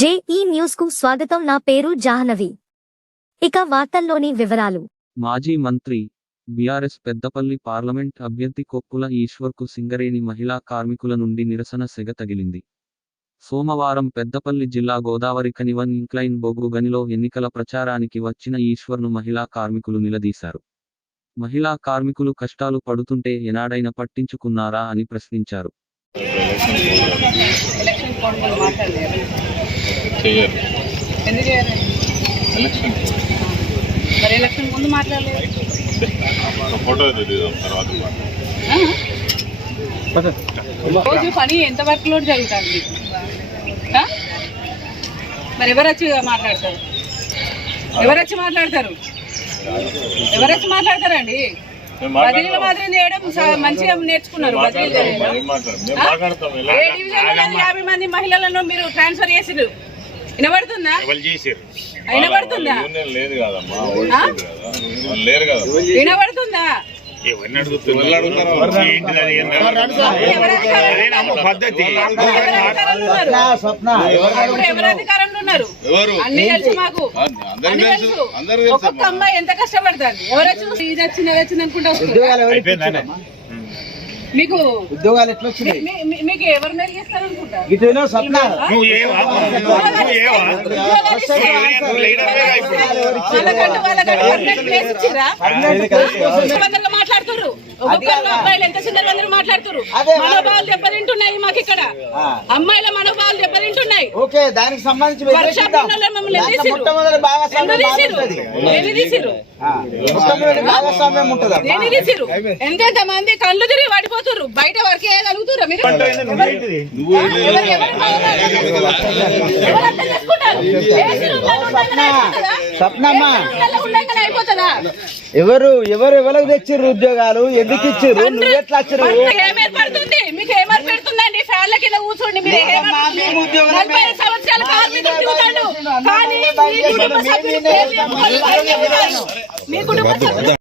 JEE news కు స్వాగతం. నా పేరు జాహ్నవి. ఇక వార్తల్లోని వివరాలు. మాజీ మంత్రి బీఆర్ఎస్ పెద్దపల్లి పార్లమెంట్ అభ్యర్థి కొప్పుల ఈశ్వర్కు సింగరేణి మహిళా కార్మికుల నుండి నిరసన సెగ తగిలింది. సోమవారం పెద్దపల్లి జిల్లా గోదావరి కనివన్ ఇంక్లైన్ బొగ్గు గనిలో ఎన్నికల ప్రచారానికి వచ్చిన ఈశ్వర్ను మహిళా కార్మికులు నిలదీశారు. మహిళా కార్మికులు కష్టాలు పడుతుంటే ఎనాడైనా పట్టించుకున్నారా అని ప్రశ్నించారు. ఎలక్షన్ ముందు మాట్లాడలేదు. రోజు పని ఎంత వర్క్ లోడ్ జరుగుతుంది. మరి ఎవరొచ్చి మాట్లాడతారు? ఎవరొచ్చి మాట్లాడతారండి? బదిలీల మాత్రం చేయడం మంచిగా నేర్చుకున్నారు. బదిలీలు 50 మంది మహిళలను మీరు ట్రాన్స్ఫర్ చేసిరు. వినబడుతుందా? వినబడుతుందా? వినబడుతుందా? ఎవరు అధికారంలో ఉన్నారు? అన్ని తెలుసు మాకు. ఒక్కొక్క అమ్మాయి ఎంత కష్టపడుతుంది. ఎవరొచ్చి ఇది వచ్చింది అది వచ్చింది అనుకుంటా వస్తుంది. మీకు ఉద్యోగాలు ఎట్లా వచ్చినాయి? మీకు ఎవరు నెరవేస్తారు అనుకుంటా? మాట్లాడుతున్నారు. అబ్బాయిలు ఎంత సుందరవందరూ మాట్లాడుతున్నారు. మనోభావాలు దెబ్బతింటున్నాయి. మాకు ఇక్కడ అమ్మాయిల మనోభావాలు దెబ్బతింటున్నాయి. దానికి సంబంధించి ఎంతెంత మంది కళ్ళు తిరిగి పడిపోతున్నారు. బయట వర్క్ చేయగలుగుతారు. మీరు అయిపోతుందా? ఎవరికి తెచ్చిర్రు ఉద్యోగాలు? ఎందుకు ఇచ్చిర్రు? నువ్వు ఎట్లా వచ్చిర్రు? ఏమేర్పడుతుంది? మీకు ఏమేర్పడుతుందండి? ఫ్యాన్ల కింద కూర్చోండి. మీరు 40 సంవత్సరాల కార్మికులు తిరుగుతాడు. కానీ మీ కుటుంబ సభ్యులు